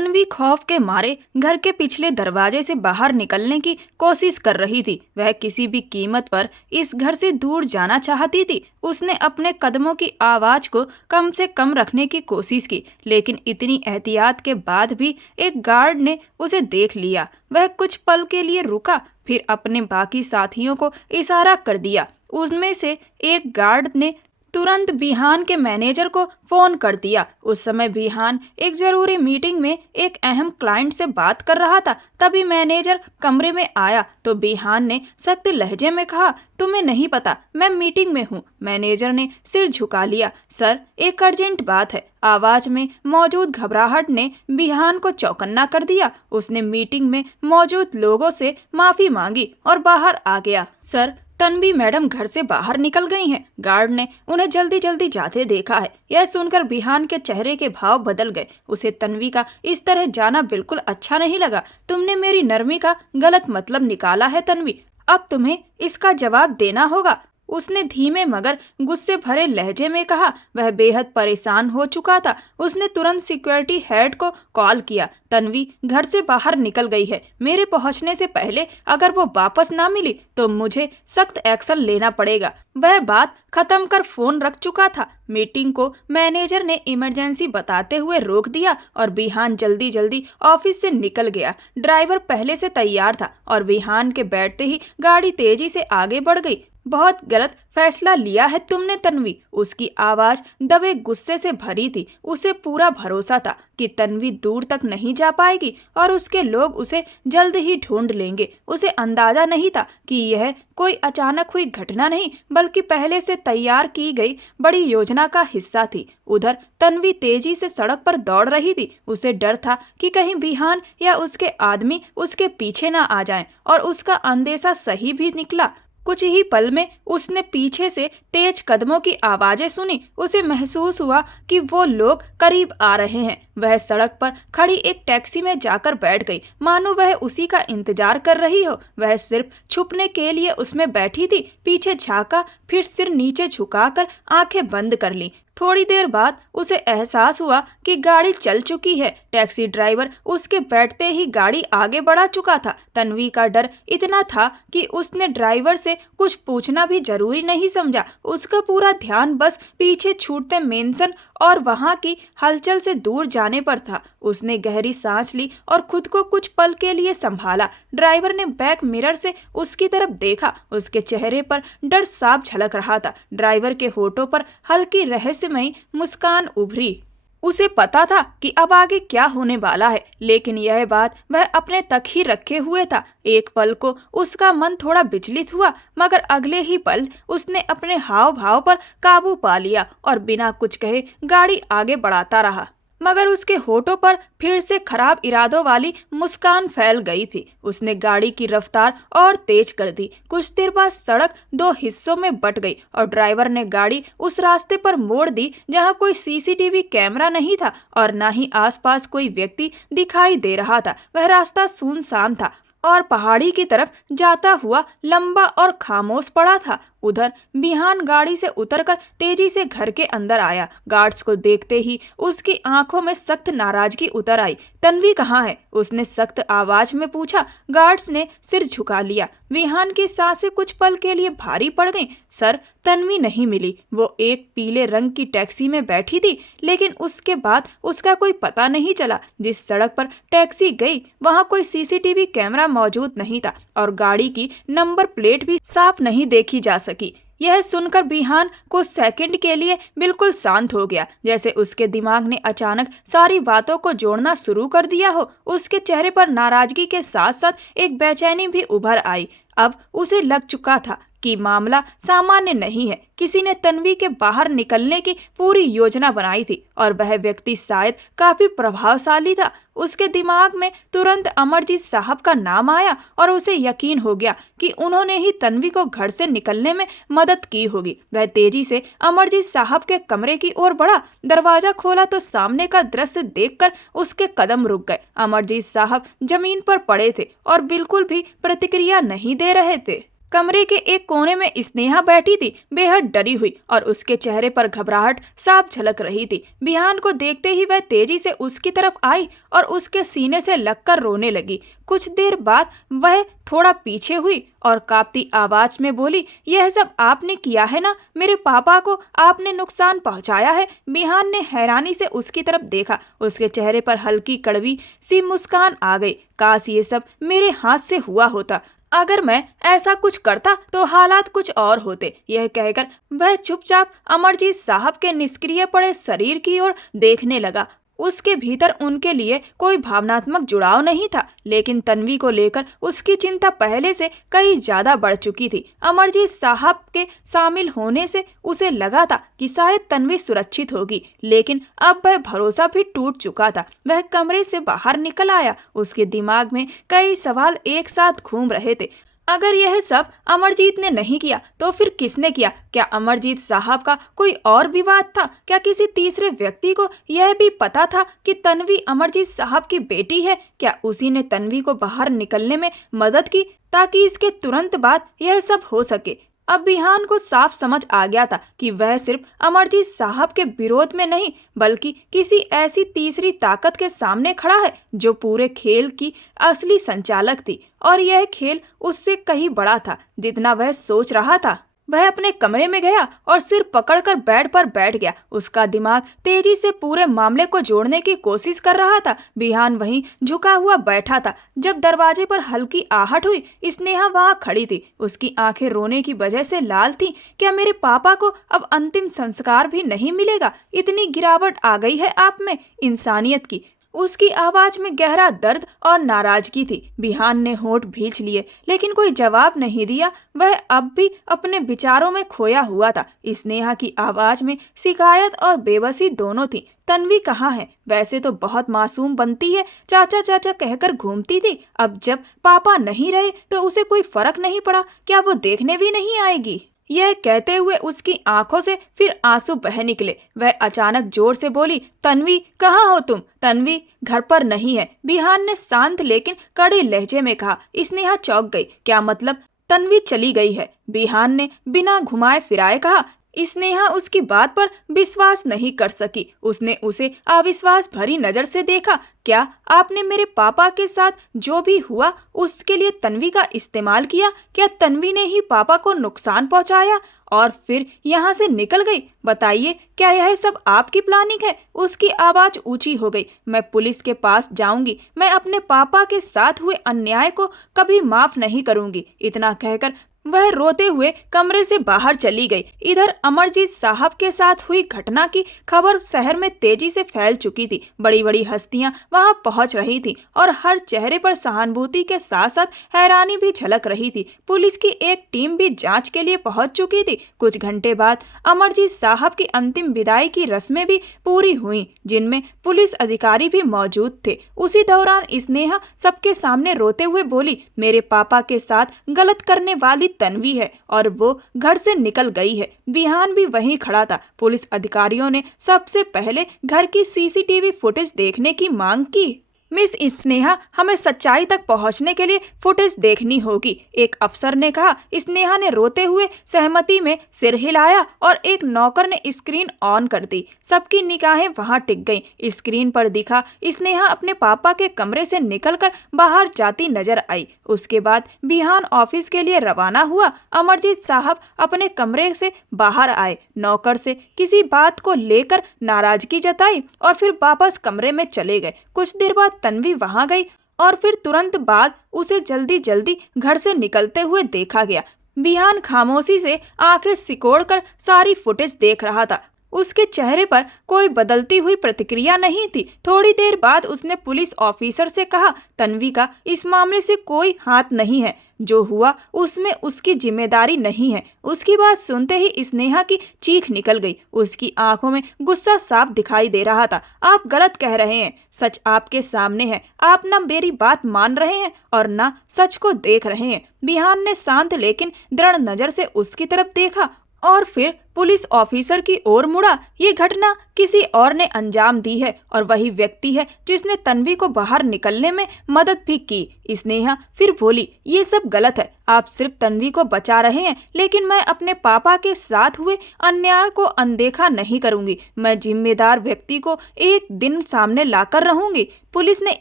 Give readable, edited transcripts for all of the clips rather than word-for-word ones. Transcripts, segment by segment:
तन्वी खौफ के मारे घर के पिछले दरवाजे से बाहर निकलने की कोशिश कर रही थी। वह किसी भी कीमत पर इस घर से दूर जाना चाहती थी। उसने अपने कदमों की आवाज को कम से कम रखने की कोशिश की, लेकिन इतनी एहतियात के बाद भी एक गार्ड ने उसे देख लिया। वह कुछ पल के लिए रुका, फिर अपने बाकी साथियों को इशारा कर दिया। उनमें से एक गार्ड ने तुरंत बिहान के मैनेजर को फोन कर दिया। उस समय बिहान एक जरूरी मीटिंग में एक अहम क्लाइंट से बात कर रहा था। तभी मैनेजर कमरे में आया तो बिहान ने सख्त लहजे में कहा, तुम्हें नहीं पता मैं मीटिंग में हूँ। मैनेजर ने सिर झुका लिया। सर, एक अर्जेंट बात है। आवाज में मौजूद घबराहट ने बिहान को चौकन्ना कर दिया। उसने मीटिंग में मौजूद लोगों से माफी मांगी और बाहर आ गया। सर, तन्वी मैडम घर से बाहर निकल गई हैं। गार्ड ने उन्हें जल्दी जल्दी जाते देखा है। यह सुनकर बिहान के चेहरे के भाव बदल गए। उसे तन्वी का इस तरह जाना बिल्कुल अच्छा नहीं लगा। तुमने मेरी नरमी का गलत मतलब निकाला है तन्वी, अब तुम्हें इसका जवाब देना होगा। उसने धीमे मगर गुस्से भरे लहजे में कहा। वह बेहद परेशान हो चुका था। उसने तुरंत सिक्योरिटी हेड को कॉल किया। तन्वी घर से बाहर निकल गई है। मेरे पहुंचने से पहले अगर वो वापस ना मिली तो मुझे सख्त एक्शन लेना पड़ेगा। वह बात खत्म कर फोन रख चुका था। मीटिंग को मैनेजर ने इमरजेंसी बताते हुए रोक दिया और बिहान जल्दी जल्दी ऑफिस से निकल गया। ड्राइवर पहले से तैयार था और बिहान के बैठते ही गाड़ी तेजी से आगे बढ़ गई। बहुत गलत फैसला लिया है तुमने तन्वी। उसकी आवाज दबे गुस्से से भरी थी। उसे पूरा भरोसा था कि तन्वी दूर तक नहीं जा पाएगी और उसके लोग उसे जल्द ही ढूंढ लेंगे। उसे अंदाजा नहीं था कि यह कोई अचानक हुई घटना नहीं, बल्कि पहले से तैयार की गई बड़ी योजना का हिस्सा थी। उधर तन्वी तेजी से सड़क पर दौड़ रही थी। उसे डर था कि कहीं बिहान या उसके आदमी उसके पीछे ना आ जाएं, और उसका अंदेशा सही भी निकला। कुछ ही पल में उसने पीछे से तेज कदमों की आवाजें सुनी। उसे महसूस हुआ कि वो लोग करीब आ रहे हैं। वह सड़क पर खड़ी एक टैक्सी में जाकर बैठ गई, मानो वह उसी का इंतजार कर रही हो। वह सिर्फ छुपने के लिए उसमें बैठी थी। पीछे झांका, फिर सिर नीचे झुकाकर आंखें बंद कर ली। थोड़ी देर बाद उसे एहसास हुआ कि गाड़ी चल चुकी है। टैक्सी ड्राइवर उसके बैठते ही गाड़ी आगे बढ़ा चुका था। तन्वी का डर इतना था कि उसने ड्राइवर से कुछ पूछना भी जरूरी नहीं समझा। उसका पूरा ध्यान बस पीछे छूटते मेंशन और वहां की हलचल से दूर जाने पर था। उसने गहरी सांस ली और खुद को कुछ पल के लिए संभाला। ड्राइवर ने बैक मिरर से उसकी तरफ देखा। उसके चेहरे पर डर साफ झलक रहा था। ड्राइवर के होठों पर हल्की रहस्यमयी मुस्कान उभरी। उसे पता था कि अब आगे क्या होने वाला है, लेकिन यह बात वह अपने तक ही रखे हुए था। एक पल को उसका मन थोड़ा विचलित हुआ, मगर अगले ही पल उसने अपने हाव भाव पर काबू पा लिया और बिना कुछ कहे गाड़ी आगे बढ़ाता रहा। मगर उसके होठों पर फिर से खराब इरादों वाली मुस्कान फैल गई थी। उसने गाड़ी की रफ्तार और तेज कर दी। कुछ देर बाद सड़क दो हिस्सों में बट गई और ड्राइवर ने गाड़ी उस रास्ते पर मोड़ दी जहां कोई सीसीटीवी कैमरा नहीं था और न ही आसपास कोई व्यक्ति दिखाई दे रहा था। वह रास्ता सुनसान था और पहाड़ी की तरफ जाता हुआ लंबा और खामोश पड़ा था। उधर बिहान गाड़ी से उतरकर तेजी से घर के अंदर आया। गार्ड्स को देखते ही उसकी आंखों में सख्त नाराजगी उतर आई। तन्वी कहाँ है? उसने सख्त आवाज में पूछा। गार्ड्स ने सिर झुका लिया। बिहान की सांसें कुछ पल के लिए भारी पड़ गईं। सर, तन्वी नहीं मिली। वो एक पीले रंग की टैक्सी में बैठी थी, लेकिन उसके बाद उसका कोई पता नहीं चला। जिस सड़क पर टैक्सी गई वहां कोई सीसीटीवी कैमरा मौजूद नहीं था और गाड़ी की नंबर प्लेट भी साफ नहीं देखी जा सकी। यह सुनकर बिहान कुछ सेकंड के लिए बिल्कुल शांत हो गया, जैसे उसके दिमाग ने अचानक सारी बातों को जोड़ना शुरू कर दिया हो। उसके चेहरे पर नाराजगी के साथ साथ एक बेचैनी भी उभर आई। अब उसे लग चुका था कि मामला सामान्य नहीं है। किसी ने तन्वी के बाहर निकलने की पूरी योजना बनाई थी और वह व्यक्ति शायद काफी प्रभावशाली था। उसके दिमाग में तुरंत अमरजीत साहब का नाम आया और उसे यकीन हो गया कि उन्होंने ही तन्वी को घर से निकलने में मदद की होगी। वह तेजी से अमरजीत साहब के कमरे की ओर बढ़ा। दरवाजा खोला तो सामने का दृश्य देखकर उसके कदम रुक गए। अमरजीत साहब जमीन पर पड़े थे और बिल्कुल भी प्रतिक्रिया नहीं दे रहे थे। कमरे के एक कोने में स्नेहा बैठी थी, बेहद डरी हुई, और उसके चेहरे पर घबराहट साफ झलक रही थी। बिहान को देखते ही वह तेजी से उसकी तरफ आई और उसके सीने से लगकर रोने लगी। कुछ देर बाद वह थोड़ा पीछे हुई और कांपती आवाज में बोली, यह सब आपने किया है ना? मेरे पापा को आपने नुकसान पहुंचाया है। बिहान ने हैरानी से उसकी तरफ देखा। उसके चेहरे पर हल्की कड़वी सी मुस्कान आ गई। काश ये सब मेरे हाथ से हुआ होता। अगर मैं ऐसा कुछ करता तो हालात कुछ और होते। यह कहकर वह चुपचाप अमरजीत साहब के निष्क्रिय पड़े शरीर की ओर देखने लगा। उसके भीतर उनके लिए कोई भावनात्मक जुड़ाव नहीं था, लेकिन तन्वी को लेकर उसकी चिंता पहले से कई ज्यादा बढ़ चुकी थी। अमरजीत साहब के शामिल होने से उसे लगा था कि शायद तन्वी सुरक्षित होगी, लेकिन अब वह भरोसा भी टूट चुका था। वह कमरे से बाहर निकल आया। उसके दिमाग में कई सवाल एक साथ घूम रहे थे। अगर यह सब अमरजीत ने नहीं किया तो फिर किसने किया? क्या अमरजीत साहब का कोई और विवाद था? क्या किसी तीसरे व्यक्ति को यह भी पता था कि तन्वी अमरजीत साहब की बेटी है? क्या उसी ने तन्वी को बाहर निकलने में मदद की ताकि इसके तुरंत बाद यह सब हो सके? अब बिहान को साफ समझ आ गया था कि वह सिर्फ अमरजीत साहब के विरोध में नहीं, बल्कि किसी ऐसी तीसरी ताकत के सामने खड़ा है जो पूरे खेल की असली संचालक थी। और यह खेल उससे कहीं बड़ा था जितना वह सोच रहा था। वह अपने कमरे में गया और सिर पकड़कर बेड पर बैठ गया। उसका दिमाग तेजी से पूरे मामले को जोड़ने की कोशिश कर रहा था। बिहान वहीं झुका हुआ बैठा था। जब दरवाजे पर हल्की आहट हुई, स्नेहा वहां खड़ी थी। उसकी आंखें रोने की वजह से लाल थीं। क्या मेरे पापा को अब अंतिम संस्कार भी नहीं मिलेगा? इतनी गिरावट आ गई है आप में इंसानियत की। उसकी आवाज में गहरा दर्द और नाराजगी थी। बिहान ने होंठ भींच लिए, लेकिन कोई जवाब नहीं दिया। वह अब भी अपने विचारों में खोया हुआ था। स्नेहा की आवाज में शिकायत और बेबसी दोनों थी। तन्वी कहाँ है? वैसे तो बहुत मासूम बनती है, चाचा चाचा कहकर घूमती थी। अब जब पापा नहीं रहे तो उसे कोई फर्क नहीं पड़ा। क्या वो देखने भी नहीं आएगी? यह कहते हुए उसकी आंखों से फिर आंसू बह निकले। वह अचानक जोर से बोली, तन्वी कहाँ हो तुम? तन्वी घर पर नहीं है, बिहान ने शांत लेकिन कड़े लहजे में कहा। स्नेहा चौंक गई। क्या मतलब तन्वी चली गई है? बिहान ने बिना घुमाए फिराए कहा। स्नेहा उसकी बात पर विश्वास नहीं कर सकी। उसने उसे अविश्वास भरी नजर से देखा। क्या आपने मेरे पापा के साथ जो भी हुआ उसके लिए तन्वी का इस्तेमाल किया? क्या तन्वी ने ही पापा को नुकसान पहुंचाया और फिर यहाँ से निकल गई? बताइए, क्या यह सब आपकी प्लानिंग है? उसकी आवाज ऊंची हो गई। मैं पुलिस के पास जाऊंगी। मैं अपने पापा के साथ हुए अन्याय को कभी माफ नहीं करूंगी। इतना कहकर वह रोते हुए कमरे से बाहर चली गई। इधर अमरजीत साहब के साथ हुई घटना की खबर शहर में तेजी से फैल चुकी थी। बड़ी बड़ी हस्तियां वहां पहुंच रही थी और हर चेहरे पर सहानुभूति के साथ साथ हैरानी भी झलक रही थी। पुलिस की एक टीम भी जांच के लिए पहुंच चुकी थी। कुछ घंटे बाद अमरजीत साहब की अंतिम विदाई की रस्में भी पूरी हुई, जिनमें पुलिस अधिकारी भी मौजूद थे। उसी दौरान स्नेहा सबके सामने रोते हुए बोली, मेरे पापा के साथ गलत करने वाली तन्वी है और वो घर से निकल गई है। बिहान भी वहीं खड़ा था। पुलिस अधिकारियों ने सबसे पहले घर की सीसीटीवी फुटेज देखने की मांग की। मिस स्नेहा, हमें सच्चाई तक पहुंचने के लिए फुटेज देखनी होगी, एक अफसर ने कहा। स्नेहा ने रोते हुए सहमति में सिर हिलाया और एक नौकर ने स्क्रीन ऑन कर दी। सबकी निगाहें वहां टिक गईं। स्क्रीन पर दिखा स्नेहा अपने पापा के कमरे से निकलकर बाहर जाती नजर आई। उसके बाद बिहान ऑफिस के लिए रवाना हुआ। अमरजीत साहब अपने कमरे से बाहर आए, नौकर से किसी बात को लेकर नाराजगी जताई और फिर वापस कमरे में चले गए। कुछ देर बाद तन्वी वहां गई और फिर तुरंत बाद उसे जल्दी जल्दी घर से निकलते हुए देखा गया। बिहान खामोशी से आंखें सिकोड़कर सारी फुटेज देख रहा था। उसके चेहरे पर कोई बदलती हुई प्रतिक्रिया नहीं थी। थोड़ी देर बाद उसने पुलिस ऑफिसर से कहा, तन्वी का इस मामले से कोई हाथ नहीं है। जो हुआ उसमें उसकी जिम्मेदारी नहीं है। उसकी बात सुनते ही स्नेहा की चीख निकल गई। उसकी आंखों में गुस्सा साफ दिखाई दे रहा था। आप गलत कह रहे हैं, सच आपके सामने है। आप ना मेरी बात मान रहे हैं और ना सच को देख रहे हैं। बिहान ने शांत लेकिन दृढ़ नजर से उसकी तरफ देखा और फिर पुलिस ऑफिसर की ओर मुड़ा। ये घटना किसी और ने अंजाम दी है और वही व्यक्ति है जिसने तन्वी को बाहर निकलने में मदद भी की। स्नेहा फिर बोली, ये सब गलत है। आप सिर्फ तन्वी को बचा रहे हैं, लेकिन मैं अपने पापा के साथ हुए अन्याय को अनदेखा नहीं करूंगी। मैं जिम्मेदार व्यक्ति को एक दिन सामने लाकर रहूंगी। पुलिस ने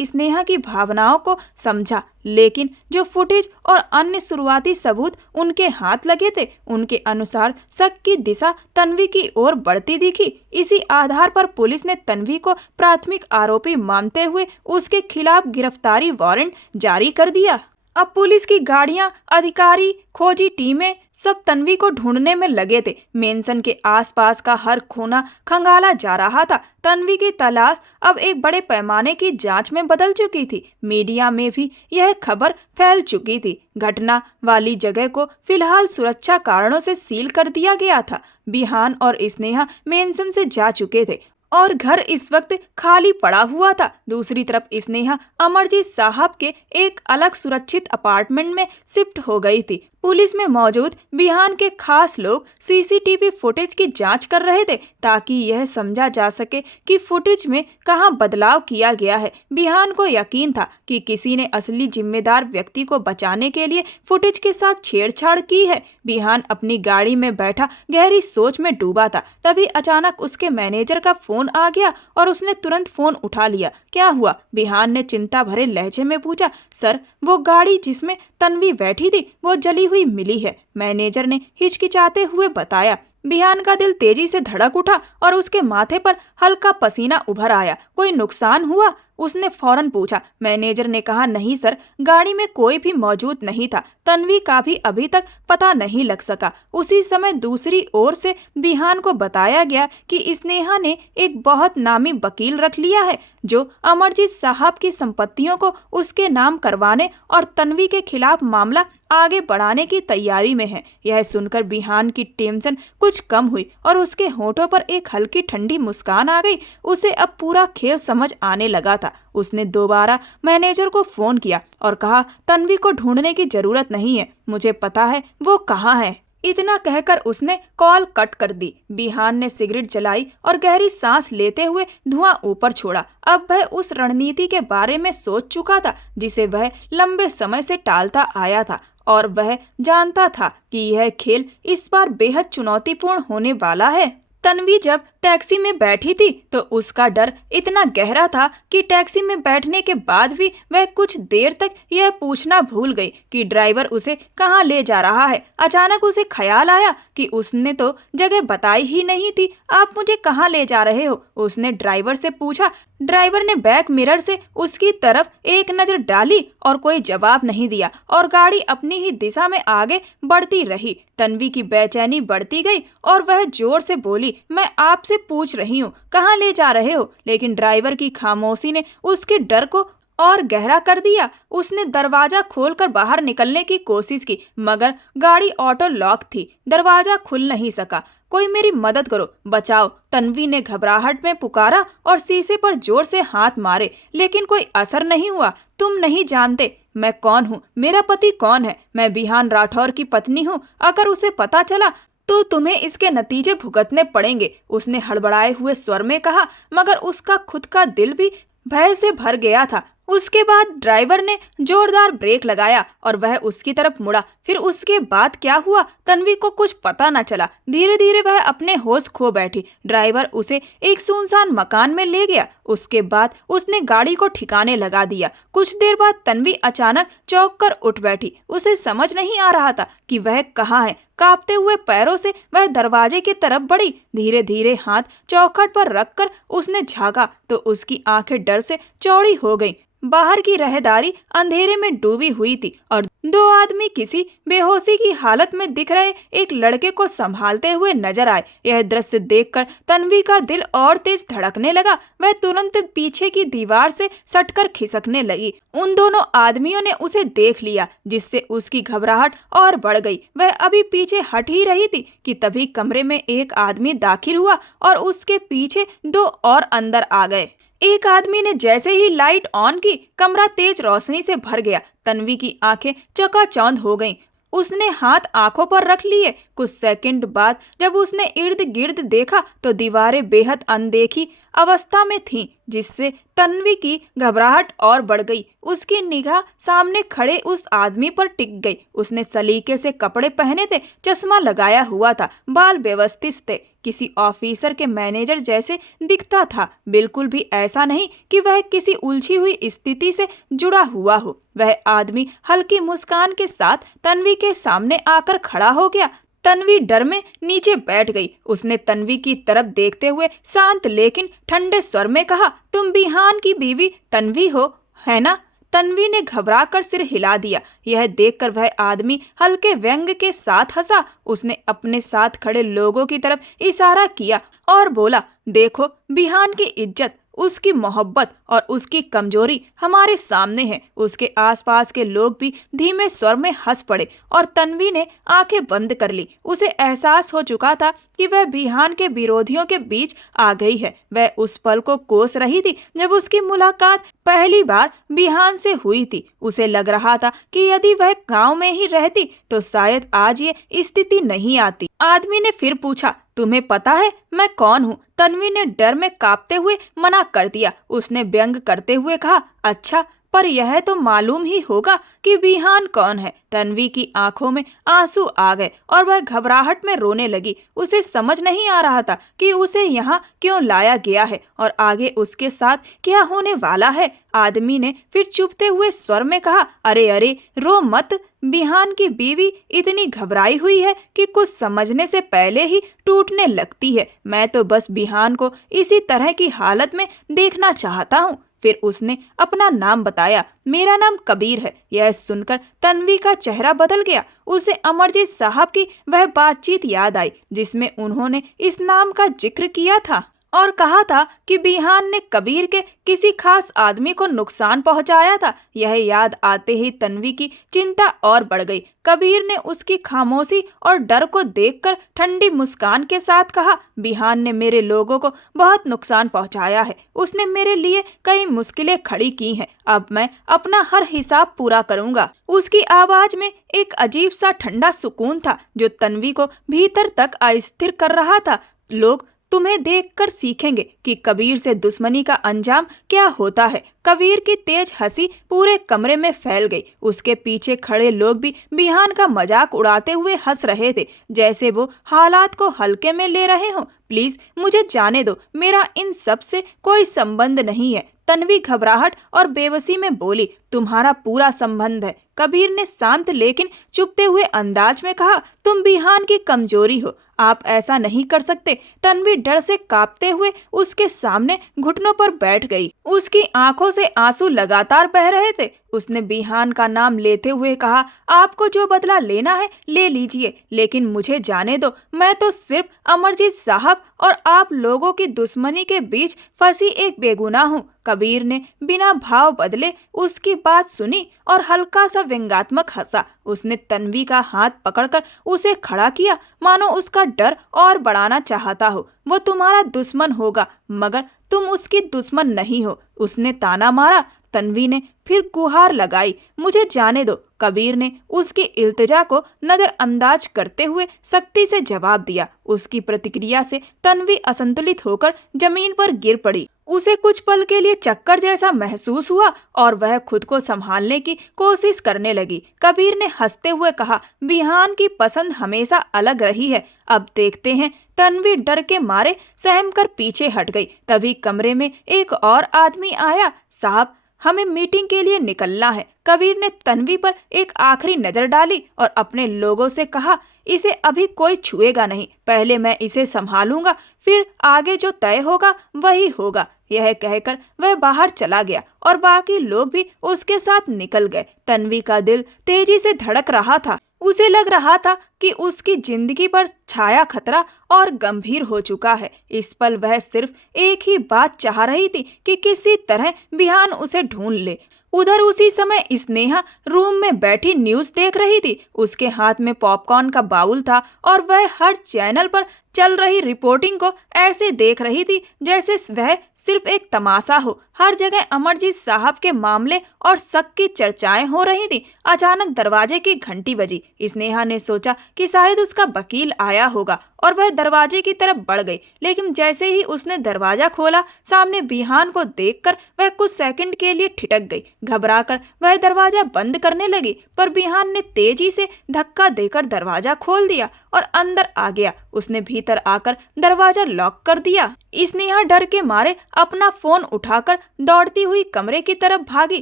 स्नेहा की भावनाओं को समझा, लेकिन जो फुटेज और अन्य शुरुआती सबूत उनके हाथ लगे थे, उनके अनुसार शक की दिशा तन्वी की ओर बढ़ती दिखी। इसी आधार पर पुलिस ने तन्वी को प्राथमिक आरोपी मानते हुए उसके खिलाफ गिरफ्तारी वारंट जारी कर दिया। अब पुलिस की गाड़ियां, अधिकारी, खोजी टीमें सब तन्वी को ढूंढने में लगे थे। मेंशन के आसपास का हर कोना खंगाला जा रहा था। तन्वी की तलाश अब एक बड़े पैमाने की जांच में बदल चुकी थी। मीडिया में भी यह खबर फैल चुकी थी। घटना वाली जगह को फिलहाल सुरक्षा कारणों से सील कर दिया गया था। बिहान और स्नेहा मेंशन से जा चुके थे और घर इस वक्त खाली पड़ा हुआ था। दूसरी तरफ स्नेहा अमरजीत साहब के एक अलग सुरक्षित अपार्टमेंट में शिफ्ट हो गई थी। पुलिस में मौजूद बिहान के खास लोग सीसीटीवी फुटेज की जांच कर रहे थे, ताकि यह समझा जा सके कि फुटेज में कहां बदलाव किया गया है। बिहान को यकीन था कि किसी ने असली जिम्मेदार व्यक्ति को बचाने के लिए फुटेज के साथ छेड़छाड़ की है। बिहान अपनी गाड़ी में बैठा गहरी सोच में डूबा था। तभी अचानक उसके मैनेजर का फोन आ गया और उसने तुरंत फोन उठा लिया। क्या हुआ? बिहान ने चिंता भरे लहजे में पूछा। सर, वो गाड़ी जिसमें तन्वी बैठी थी वो जली हुई मिली है, मैनेजर ने हिचकिचाते हुए बताया। बिहान का दिल तेजी से धड़क उठा और उसके माथे पर हल्का पसीना उभर आया। कोई नुकसान हुआ? उसने फौरन पूछा। मैनेजर ने कहा, नहीं सर, गाड़ी में कोई भी मौजूद नहीं था। तन्वी का भी अभी तक पता नहीं लग सका। उसी समय दूसरी ओर से बिहान को बताया गया कि स्नेहा ने एक बहुत नामी वकील रख लिया है, जो अमरजीत साहब की संपत्तियों को उसके नाम करवाने और तन्वी के खिलाफ मामला आगे बढ़ाने की तैयारी में है। यह सुनकर बिहान की टेंशन कुछ कम हुई और उसके होठों पर एक हल्की ठंडी मुस्कान आ गई। उसे अब पूरा खेल समझ आने लगा था। उसने दोबारा मैनेजर को फोन किया और कहा, तन्वी को ढूंढने की जरूरत नहीं है, मुझे पता है वो कहाँ है। इतना कहकर उसने कॉल कट कर दी। बिहान ने सिगरेट जलाई और गहरी सांस लेते हुए धुआं ऊपर छोड़ा। अब वह उस रणनीति के बारे में सोच चुका था जिसे वह लंबे समय से टालता आया था, और वह जानता था कि यह खेल इस बार बेहद चुनौतीपूर्ण होने वाला है। तन्वी जब टैक्सी में बैठी थी तो उसका डर इतना गहरा था कि टैक्सी में बैठने के बाद भी वह कुछ देर तक यह पूछना भूल गई कि ड्राइवर उसे कहाँ ले जा रहा है। अचानक उसे ख्याल आया कि उसने तो जगह बताई ही नहीं थी। आप मुझे कहाँ ले जा रहे हो? उसने ड्राइवर से पूछा। ड्राइवर ने बैक मिरर से उसकी तरफ एक नजर डाली और कोई जवाब नहीं दिया और गाड़ी अपनी ही दिशा में आगे बढ़ती रही। तन्वी की बेचैनी बढ़ती गई और वह जोर से बोली, मैं आपसे पूछ रही हूँ, कहाँ ले जा रहे हो? लेकिन ड्राइवर की खामोशी ने उसके डर को और गहरा कर दिया। उसने दरवाजा खोलकर बाहर निकलने की कोशिश की, मगर गाड़ी ऑटो लॉक थी। दरवाजा खुल नहीं सका। कोई मेरी मदद करो, बचाओ, तन्वी ने घबराहट में पुकारा और शीशे पर जोर से हाथ मारे, लेकिन कोई असर नहीं हुआ। तुम नहीं जानते मैं कौन हूँ, मेरा पति कौन है। मैं बिहान राठौर की पत्नी हूँ। अगर उसे पता चला तो तुम्हें इसके नतीजे भुगतने पड़ेंगे, उसने हड़बड़ाए हुए स्वर में कहा, मगर उसका खुद का दिल भी भय से भर गया था। उसके बाद ड्राइवर ने जोरदार ब्रेक लगाया और वह उसकी तरफ मुड़ा। फिर उसके बाद क्या हुआ तन्वी को कुछ पता न चला। धीरे धीरे वह अपने होश खो बैठी। ड्राइवर उसे एक सुनसान मकान में ले गया। उसके बाद उसने गाड़ी को ठिकाने लगा दिया। कुछ देर बाद तन्वी अचानक चौंक कर उठ बैठी। उसे समझ नहीं आ रहा था कि वह कहाँ है। कांपते हुए पैरों से वह दरवाजे की तरफ बढ़ी। धीरे धीरे हाथ चौखट पर रखकर उसने झाँका तो उसकी आंखें डर से चौड़ी हो गईं। बाहर की रहदारी अंधेरे में डूबी हुई थी और दो आदमी किसी बेहोशी की हालत में दिख रहे एक लड़के को संभालते हुए नजर आए। यह दृश्य देखकर तन्वी का दिल और तेज धड़कने लगा। वह तुरंत पीछे की दीवार से सटकर खिसकने लगी। उन दोनों आदमियों ने उसे देख लिया, जिससे उसकी घबराहट और बढ़ गई। वह अभी पीछे हट ही रही थी कि तभी कमरे में एक आदमी दाखिल हुआ और उसके पीछे दो और अंदर आ गए। एक आदमी ने जैसे ही लाइट ऑन की, कमरा तेज रोशनी से भर गया। तन्वी की आंखें चकाचौंध हो गईं। उसने हाथ आंखों पर रख लिए। कुछ सेकंड बाद जब उसने इर्द गिर्द देखा तो दीवारें बेहद अनदेखी अवस्था में थीं, जिससे तन्वी की घबराहट और बढ़ गई। उसकी निगाह सामने खड़े उस आदमी पर टिक गई। उसने सलीके से कपड़े पहने थे, चश्मा लगाया हुआ था, बाल व्यवस्थित थे, किसी ऑफिसर के मैनेजर जैसे दिखता था। बिल्कुल भी ऐसा नहीं कि वह किसी उलझी हुई स्थिति से जुड़ा हुआ हो। वह आदमी हल्की मुस्कान के साथ तन्वी के सामने आकर खड़ा हो गया। तन्वी डर में नीचे बैठ गई। उसने तन्वी की तरफ देखते हुए शांत लेकिन ठंडे स्वर में कहा, तुम बिहान की बीवी तन्वी हो, है ना? तन्वी ने घबराकर सिर हिला दिया। यह देखकर वह आदमी हल्के व्यंग के साथ हंसा। उसने अपने साथ खड़े लोगों की तरफ इशारा किया और बोला, देखो, बिहान की इज्जत, उसकी मोहब्बत और उसकी कमजोरी हमारे सामने है। उसके आसपास के लोग भी धीमे स्वर में हंस पड़े और तन्वी ने आंखें बंद कर ली। उसे एहसास हो चुका था कि वह बिहान के विरोधियों के बीच आ गई है। वह उस पल को कोस रही थी जब उसकी मुलाकात पहली बार बिहान से हुई थी। उसे लग रहा था कि यदि वह गांव में ही रहती तो शायद आज ये स्थिति नहीं आती। आदमी ने फिर पूछा, तुम्हें पता है मैं कौन हूँ? तन्वी ने डर में कांपते हुए मना कर दिया। उसने व्यंग करते हुए कहा, अच्छा, पर यह तो मालूम ही होगा कि बिहान कौन है। तन्वी की आंखों में आंसू आ गए और वह घबराहट में रोने लगी। उसे समझ नहीं आ रहा था कि उसे यहाँ क्यों लाया गया है और आगे उसके साथ क्या होने वाला है। आदमी ने फिर चुभते हुए स्वर में कहा, अरे अरे, रो मत। बिहान की बीवी इतनी घबराई हुई है कि कुछ समझने से पहले ही टूटने लगती है। मैं तो बस बिहान को इसी तरह की हालत में देखना चाहता हूँ। फिर उसने अपना नाम बताया, मेरा नाम कबीर है। यह सुनकर तन्वी का चेहरा बदल गया। उसे अमरजीत साहब की वह बातचीत याद आई जिसमें उन्होंने इस नाम का जिक्र किया था और कहा था कि बिहान ने कबीर के किसी खास आदमी को नुकसान पहुंचाया था। यह याद आते ही तन्वी की चिंता और बढ़ गई। कबीर ने उसकी खामोशी और डर को देखकर ठंडी मुस्कान के साथ कहा, बिहान ने मेरे लोगों को बहुत नुकसान पहुंचाया है। उसने मेरे लिए कई मुश्किलें खड़ी की हैं। अब मैं अपना हर हिसाब पूरा करूंगा। उसकी आवाज में एक अजीब सा ठंडा सुकून था जो तन्वी को भीतर तक अस्थिर कर रहा था। लोग तुम्हें देखकर सीखेंगे कि कबीर से दुश्मनी का अंजाम क्या होता है। कबीर की तेज हंसी पूरे कमरे में फैल गई। उसके पीछे खड़े लोग भी बिहान का मजाक उड़ाते हुए हंस रहे थे, जैसे वो हालात को हल्के में ले रहे हों। प्लीज मुझे जाने दो, मेरा इन सब से कोई संबंध नहीं है। तन्वी घबराहट और बेबसी में बोली, तुम्हारा पूरा संबंध है। कबीर ने शांत लेकिन चुपते हुए अंदाज में कहा, तुम बिहान की कमजोरी हो, आप ऐसा नहीं कर सकते। तन्वी डर से कांपते हुए उसके सामने घुटनों पर बैठ गई। उसकी आंखों से आंसू लगातार बह रहे थे। उसने बिहान का नाम लेते हुए कहा, आपको जो बदला लेना है ले लीजिए, लेकिन मुझे जाने दो। मैं तो सिर्फ अमरजीत साहब और आप लोगों की दुश्मनी के बीच फंसी एक बेगुनाह हूँ। कबीर ने बिना भाव बदले उसकी बात सुनी और हल्का सा व्यंग्यात्मक हंसा। उसने तन्वी का हाथ पकड़कर उसे खड़ा किया, मानो उसका डर और बढ़ाना चाहता हो। वो तुम्हारा दुश्मन होगा मगर तुम उसकी दुश्मन नहीं हो। उसने ताना मारा। तन्वी ने फिर गुहार लगाई, मुझे जाने दो। कबीर ने उसकी इल्तिजा को नजरअंदाज करते हुए सख्ती से जवाब दिया। उसकी प्रतिक्रिया से तन्वी असंतुलित होकर जमीन पर गिर पड़ी। उसे कुछ पल के लिए चक्कर जैसा महसूस हुआ और वह खुद को संभालने की कोशिश करने लगी। कबीर ने हंसते हुए कहा, बिहान की पसंद हमेशा अलग रही है, अब देखते हैं। तन्वी डर के मारे सहम कर पीछे हट गई। तभी कमरे में एक और आदमी आया। साहब, हमें मीटिंग के लिए निकलना है। कबीर ने तन्वी पर एक आखिरी नजर डाली और अपने लोगों से कहा, इसे अभी कोई छुएगा नहीं, पहले मैं इसे संभालूंगा, फिर आगे जो तय होगा वही होगा। यह कहकर वह बाहर चला गया और बाकी लोग भी उसके साथ निकल गए। तन्वी का दिल तेजी से धड़क रहा था। उसे लग रहा था कि उसकी जिंदगी पर छाया खतरा और गंभीर हो चुका है। इस पल वह सिर्फ एक ही बात चाह रही थी कि किसी तरह बिहान उसे ढूंढ ले। उधर उसी समय स्नेहा रूम में बैठी न्यूज देख रही थी। उसके हाथ में पॉपकॉर्न का बाउल था और वह हर चैनल पर चल रही रिपोर्टिंग को ऐसे देख रही थी जैसे वह सिर्फ एक तमाशा हो। हर जगह अमरजीत साहब के मामले और शक की चर्चाएं हो रही थी। अचानक दरवाजे की घंटी बजी। स्नेहा ने सोचा कि शायद उसका वकील आया होगा और वह दरवाजे की तरफ बढ़ गई, लेकिन जैसे ही उसने दरवाजा खोला, सामने बिहान को देखकर वह कुछ सेकंड के लिए ठिठक गई। घबराकर वह दरवाजा बंद करने लगी, पर बिहान ने तेजी से धक्का देकर दरवाजा खोल दिया और अंदर आ गया। उसने भीतर आकर दरवाजा लॉक कर दिया। स्नेहा डर के मारे अपना फोन उठाकर दौड़ती हुई कमरे की तरफ भागी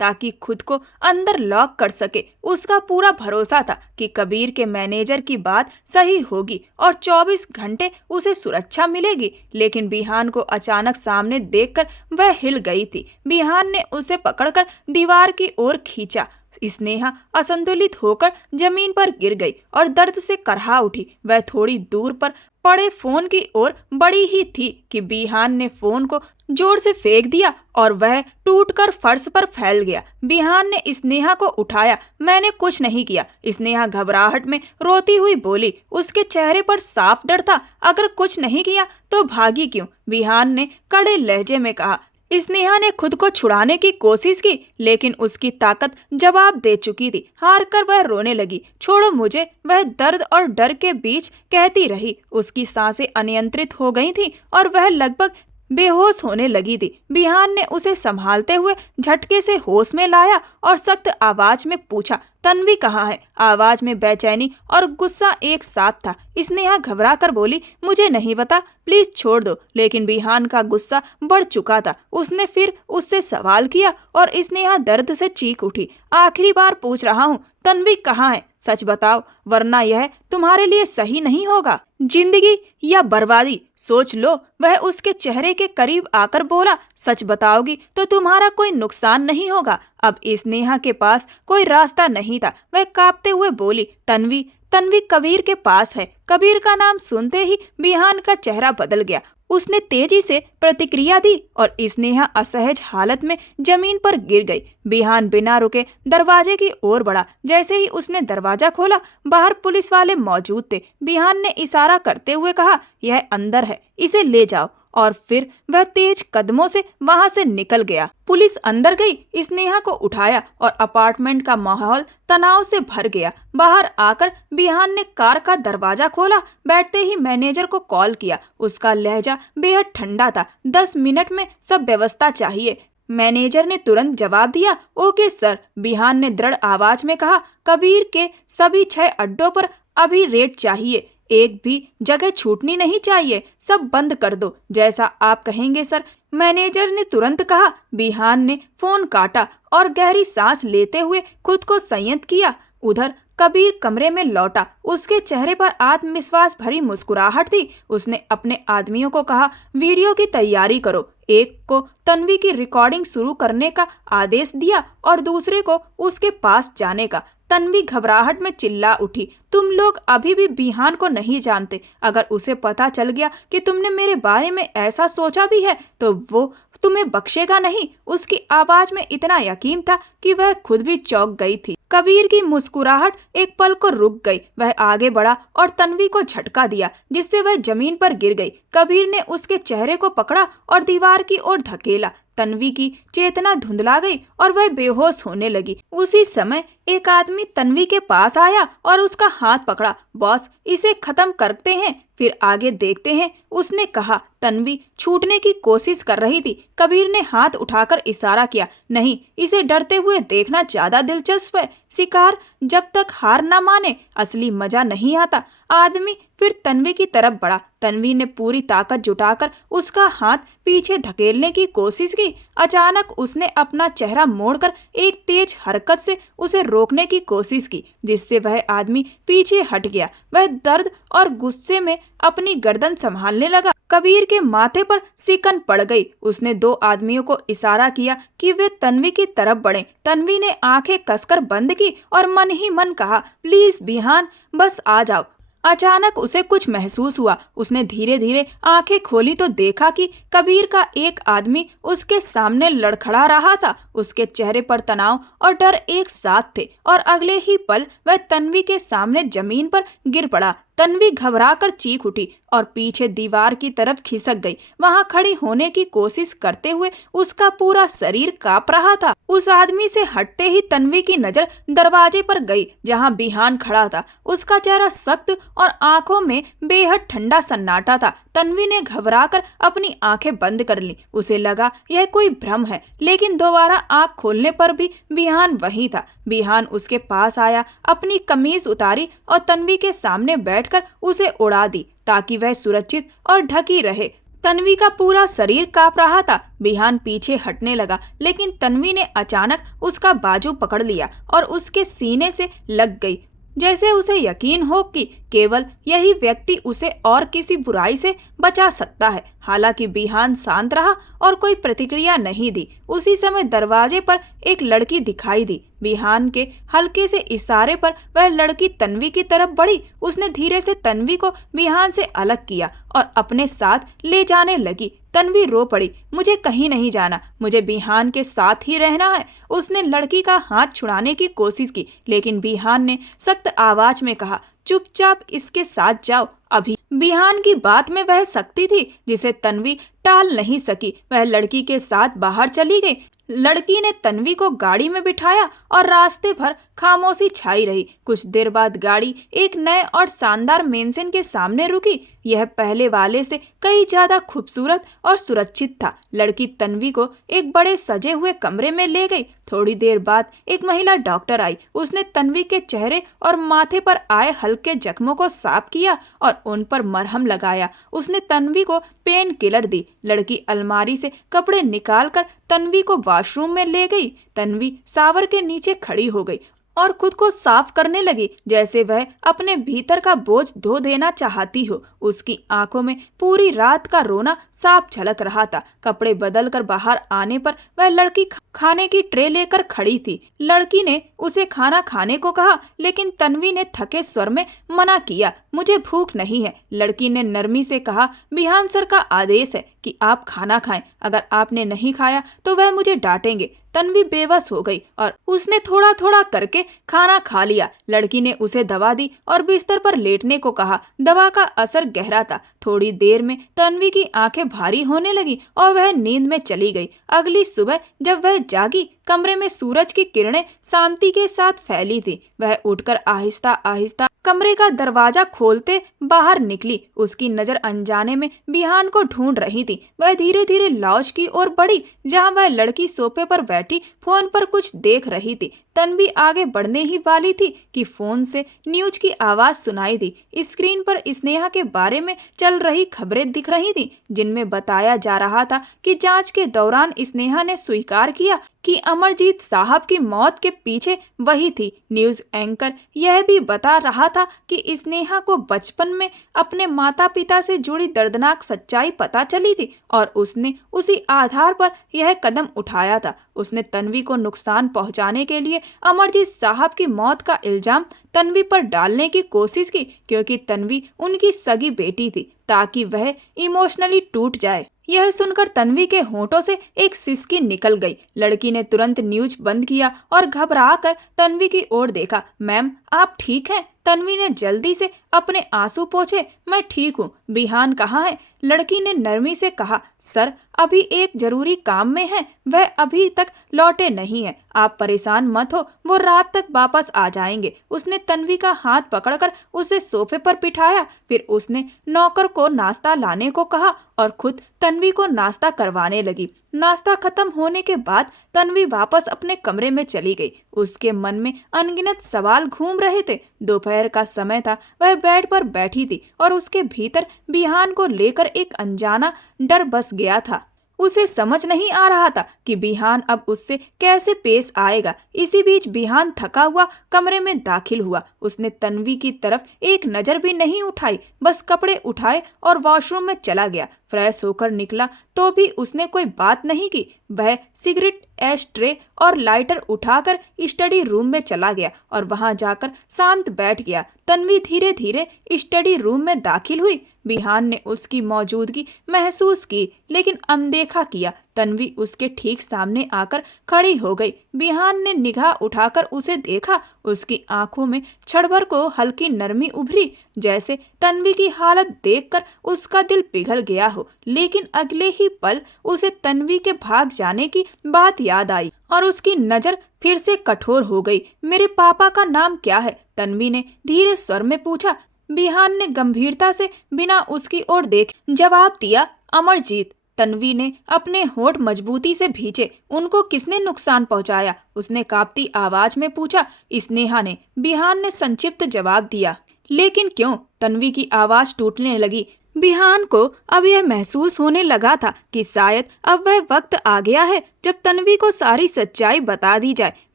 ताकि खुद को अंदर लॉक कर सके। उसका पूरा भरोसा था कि कबीर के मैनेजर की बात सही होगी और 24 घंटे उसे सुरक्षा मिलेगी, लेकिन बिहान को अचानक सामने देखकर वह हिल गई थी। बिहान ने उसे पकड़कर दीवार की ओर खींचा। स्नेहा असंतुलित होकर जमीन पर गिर गई और दर्द से करहा उठी। वह थोड़ी दूर पर पड़े फोन की ओर बढ़ी ही थी कि बिहान ने फोन को जोर से फेंक दिया और वह टूटकर फर्श पर फैल गया। बिहान ने स्नेहा को उठाया। मैंने कुछ नहीं किया, स्नेहा घबराहट में रोती हुई बोली। उसके चेहरे पर साफ डर था। अगर कुछ नहीं किया तो भागी क्यों? बिहान ने कड़े लहजे में कहा। स्नेहा ने खुद को छुड़ाने की कोशिश की, लेकिन उसकी ताकत जवाब दे चुकी थी। हार कर वह रोने लगी। छोड़ो मुझे, वह दर्द और डर के बीच कहती रही। उसकी सांसें अनियंत्रित हो गई थी और वह लगभग बेहोश होने लगी थी। बिहान ने उसे संभालते हुए झटके से होश में लाया और सख्त आवाज में पूछा, तन्वी कहाँ है? आवाज में बेचैनी और गुस्सा एक साथ था। स्नेहा घबरा कर बोली, मुझे नहीं पता, प्लीज छोड़ दो। लेकिन बिहान का गुस्सा बढ़ चुका था। उसने फिर उससे सवाल किया और स्नेहा दर्द से चीख उठी। आखिरी बार पूछ रहा हूँ, तन्वी कहाँ है? सच बताओ, वरना यह तुम्हारे लिए सही नहीं होगा। जिंदगी या बर्बादी, सोच लो। वह उसके चेहरे के करीब आकर बोला। सच बताओगी तो तुम्हारा कोई नुकसान नहीं होगा। अब स्नेहा के पास कोई रास्ता नहीं था। वह कांपते हुए बोली, तन्वी कबीर के पास है। कबीर का नाम सुनते ही बिहान का चेहरा बदल गया। उसने तेजी से प्रतिक्रिया दी और स्नेहा असहज हालत में जमीन पर गिर गई। बिहान बिना रुके दरवाजे की ओर बढ़ा। जैसे ही उसने दरवाजा खोला, बाहर पुलिस वाले मौजूद थे। बिहान ने इशारा करते हुए कहा, यह अंदर है, इसे ले जाओ। और फिर वह तेज कदमों से वहां से निकल गया। पुलिस अंदर गई, स्नेहा को उठाया और अपार्टमेंट का माहौल तनाव से भर गया। बाहर आकर बिहान ने कार का दरवाजा खोला। बैठते ही मैनेजर को कॉल किया। उसका लहजा बेहद ठंडा था। 10 मिनट में सब व्यवस्था चाहिए। मैनेजर ने तुरंत जवाब दिया, ओके सर। बिहान ने दृढ़ आवाज में कहा, कबीर के सभी 6 अड्डों पर अभी रेड चाहिए। एक भी जगह छूटनी नहीं चाहिए। सब बंद कर दो। जैसा आप कहेंगे सर, मैनेजर ने तुरंत कहा। बिहान ने फोन काटा और गहरी सांस लेते हुए खुद को संयत किया। उधर कबीर कमरे में लौटा। उसके चेहरे पर आत्मविश्वास भरी मुस्कुराहट थी। उसने अपने आदमियों को कहा, वीडियो की तैयारी करो। एक को तन्वी की रिकॉर्डिंग शुरू करने का आदेश दिया और दूसरे को उसके पास जाने का। तन्वी घबराहट में चिल्ला उठी, तुम लोग अभी भी बिहान को नहीं जानते। अगर उसे पता चल गया कि तुमने मेरे बारे में ऐसा सोचा भी है तो वो तुम्हें बख्शेगा नहीं। उसकी आवाज में इतना यकीन था कि वह खुद भी चौंक गई थी। कबीर की मुस्कुराहट एक पल को रुक गई। वह आगे बढ़ा और तन्वी को झटका दिया, जिससे वह जमीन पर गिर गई। कबीर ने उसके चेहरे को पकड़ा और दीवार की ओर धकेला। तन्वी की चेतना धुंधला गई और वह बेहोश होने लगी। उसी समय एक आदमी तन्वी के पास आया और उसका हाथ पकड़ा। बॉस, इसे खत्म करते हैं, फिर आगे देखते हैं, उसने कहा। तन्वी छूटने की कोशिश कर रही थी। कबीर ने हाथ उठाकर इशारा किया, नहीं, इसे डरते हुए देखना ज्यादा दिलचस्प है। शिकार जब तक हार न माने असली मजा नहीं आता। आदमी फिर तन्वी की तरफ बढ़ा। तन्वी ने पूरी ताकत जुटाकर उसका हाथ पीछे धकेलने की कोशिश की। अचानक उसने अपना चेहरा मोड़कर एक तेज हरकत से उसे रोकने की कोशिश की, जिससे वह आदमी पीछे हट गया। वह दर्द और गुस्से में अपनी गर्दन संभालने लगा। कबीर के माथे पर सिकन पड़ गई। उसने 2 आदमियों को इशारा किया कि वे तन्वी की तरफ बढ़ें। तन्वी ने आंखें कसकर बंद की और मन ही मन कहा, प्लीज बिहान, बस आ जाओ। अचानक उसे कुछ महसूस हुआ। उसने धीरे धीरे आंखें खोली तो देखा कि कबीर का एक आदमी उसके सामने लड़खड़ा रहा था। उसके चेहरे पर तनाव और डर एक साथ थे और अगले ही पल वह तन्वी के सामने जमीन पर गिर पड़ा। तन्वी घबराकर चीख उठी और पीछे दीवार की तरफ खिसक गई। वहां खड़ी होने की कोशिश करते हुए उसका पूरा शरीर कांप रहा था। उस आदमी से हटते ही तन्वी की नजर दरवाजे पर गई जहां बिहान खड़ा था। उसका चेहरा सख्त और आंखों में बेहद ठंडा सन्नाटा था। तन्वी ने घबराकर अपनी आंखें बंद कर ली। उसे लगा यह कोई भ्रम है, लेकिन दोबारा आंख खोलने पर भी बिहान वही था। बिहान उसके पास आया, अपनी कमीज उतारी और तन्वी के सामने बैठकर उसे उड़ा दी ताकि वह सुरक्षित और ढकी रहे। तन्वी का पूरा शरीर कांप रहा था। बिहान पीछे हटने लगा, लेकिन तन्वी ने अचानक उसका बाजू पकड़ लिया और उसके सीने से लग गई, जैसे उसे यकीन हो कि केवल यही व्यक्ति उसे और किसी बुराई से बचा सकता है। हालांकि बिहान शांत रहा और कोई प्रतिक्रिया नहीं दी। उसी समय दरवाजे पर एक लड़की दिखाई दी। बिहान के हल्के से इशारे पर वह लड़की तन्वी की तरफ बढ़ी। उसने धीरे से तन्वी को बिहान से अलग किया और अपने साथ ले जाने लगी। तन्वी रो पड़ी, मुझे कहीं नहीं जाना, मुझे बिहान के साथ ही रहना है। उसने लड़की का हाथ छुड़ाने की कोशिश की, लेकिन बिहान ने सख्त आवाज में कहा, चुपचाप इसके साथ जाओ अभी। बिहान की बात में वह शक्ति थी जिसे तन्वी टाल नहीं सकी। वह लड़की के साथ बाहर चली गई। लड़की ने तन्वी को गाड़ी में बिठाया और रास्ते भर खामोशी छाई रही। कुछ देर बाद गाड़ी एक नए और शानदार मेंशन के सामने रुकी। यह पहले वाले से कई ज्यादा खूबसूरत और सुरक्षित था। लड़की तन्वी को एक बड़े सजे हुए कमरे में ले गई। थोड़ी देर बाद एक महिला डॉक्टर आई। उसने तन्वी के चेहरे और माथे पर आए हल्के जख्मों को साफ किया और उन पर मरहम लगाया। उसने तन्वी को पेन किलर दी। लड़की अलमारी से कपड़े निकालकर तन्वी को वॉशरूम में ले गई। तन्वी शावर के नीचे खड़ी हो गई और खुद को साफ करने लगी, जैसे वह अपने भीतर का बोझ धो देना चाहती हो। उसकी आंखों में पूरी रात का रोना साफ झलक रहा था। कपड़े बदलकर बाहर आने पर वह लड़की खाने की ट्रे लेकर खड़ी थी। लड़की ने उसे खाना खाने को कहा, लेकिन तन्वी ने थके स्वर में मना किया, मुझे भूख नहीं है। लड़की ने नरमी से कहा, बिहान सर का आदेश है कि आप खाना खाएं। अगर आपने नहीं खाया तो वह मुझे डांटेंगे। तन्वी बेबस हो गई और उसने थोड़ा थोड़ा करके खाना खा लिया। लड़की ने उसे दवा दी और बिस्तर पर लेटने को कहा। दवा का असर गहरा था। थोड़ी देर में तन्वी की आंखें भारी होने लगी और वह नींद में चली गई। अगली सुबह जब वह जागी, कमरे में सूरज की किरणें शांति के साथ फैली थी। वह उठकर आहिस्ता आहिस्ता कमरे का दरवाजा खोलते बाहर निकली। उसकी नजर अनजाने में बिहान को ढूंढ रही थी। वह धीरे धीरे लॉज की ओर बढ़ी, जहां वह लड़की सोफे पर बैठी फोन पर कुछ देख रही थी। तन्वी आगे बढ़ने ही वाली थी कि फोन से न्यूज की आवाज सुनाई दी। स्क्रीन पर स्नेहा के बारे में चल रही खबरें दिख रही थी, जिनमें बताया जा रहा था कि जांच के दौरान स्नेहा ने स्वीकार किया कि अमरजीत साहब की मौत के पीछे वही थी। न्यूज एंकर यह भी बता रहा था कि स्नेहा को बचपन में अपने माता पिता से जुड़ी दर्दनाक सच्चाई पता चली थी और उसने उसी आधार पर यह कदम उठाया था। उसने तन्वी को नुकसान पहुंचाने के लिए अमरजीत साहब की मौत का इल्जाम तन्वी पर डालने की कोशिश की, क्योंकि तन्वी उनकी सगी बेटी थी, ताकि वह इमोशनली टूट जाए। यह सुनकर तन्वी के होंठों से एक सिसकी निकल गई। लड़की ने तुरंत न्यूज बंद किया और घबराकर तन्वी की ओर देखा। मैम, आप ठीक हैं? तन्वी ने जल्दी से अपने आंसू पोंछे। मैं ठीक हूँ। बिहान कहाँ है? लड़की ने नरमी से कहा, सर अभी एक जरूरी काम में है, वह अभी तक लौटे नहीं है। आप परेशान मत हो, वो रात तक वापस आ जाएंगे। उसने तन्वी का हाथ पकड़कर उसे सोफे पर बिठाया। फिर उसने नौकर को नाश्ता लाने को कहा और खुद तन्वी को नाश्ता करवाने लगी। नाश्ता खत्म होने के बाद तन्वी वापस अपने कमरे में चली गई। उसके मन में अनगिनत सवाल घूम रहे थे। दोपहर का समय था। वह बेड पर बैठी थी और उसके भीतर बिहान को लेकर एक अनजाना डर बस गया था। उसे समझ नहीं आ रहा था कि बिहान अब उससे कैसे पेश आएगा। इसी बीच बिहान थका हुआ कमरे में दाखिल हुआ। उसने तन्वी की तरफ एक नजर भी नहीं उठाई, बस कपड़े उठाए और वॉशरूम में चला गया। फ्रेश होकर निकला तो भी उसने कोई बात नहीं की। वह सिगरेट, एश ट्रे और लाइटर उठाकर स्टडी रूम में चला गया और वहां जाकर शांत बैठ गया। तन्वी धीरे धीरे स्टडी रूम में दाखिल हुई। बिहान ने उसकी मौजूदगी महसूस की, लेकिन अनदेखा किया। तन्वी उसके ठीक सामने आकर खड़ी हो गई। बिहान ने निगाह उठाकर उसे देखा। उसकी आंखों में क्षण भर को हल्की नरमी उभरी, जैसे तन्वी की हालत देखकर उसका दिल पिघल गया हो। लेकिन अगले ही पल उसे तन्वी के भाग जाने की बात याद आई और उसकी नजर फिर से कठोर हो गई। मेरे पापा का नाम क्या है? तन्वी ने धीरे स्वर में पूछा। बिहान ने गंभीरता से बिना उसकी ओर देखे जवाब दिया, अमरजीत। तन्वी ने अपने होंठ मजबूती से भींचे। उनको किसने नुकसान पहुंचाया? उसने कांपती आवाज में पूछा। स्नेहा ने, बिहान ने संक्षिप्त जवाब दिया। लेकिन क्यों? तन्वी की आवाज टूटने लगी। बिहान को अब यह महसूस होने लगा था कि शायद अब वह वक्त आ गया है जब तन्वी को सारी सच्चाई बता दी जाए।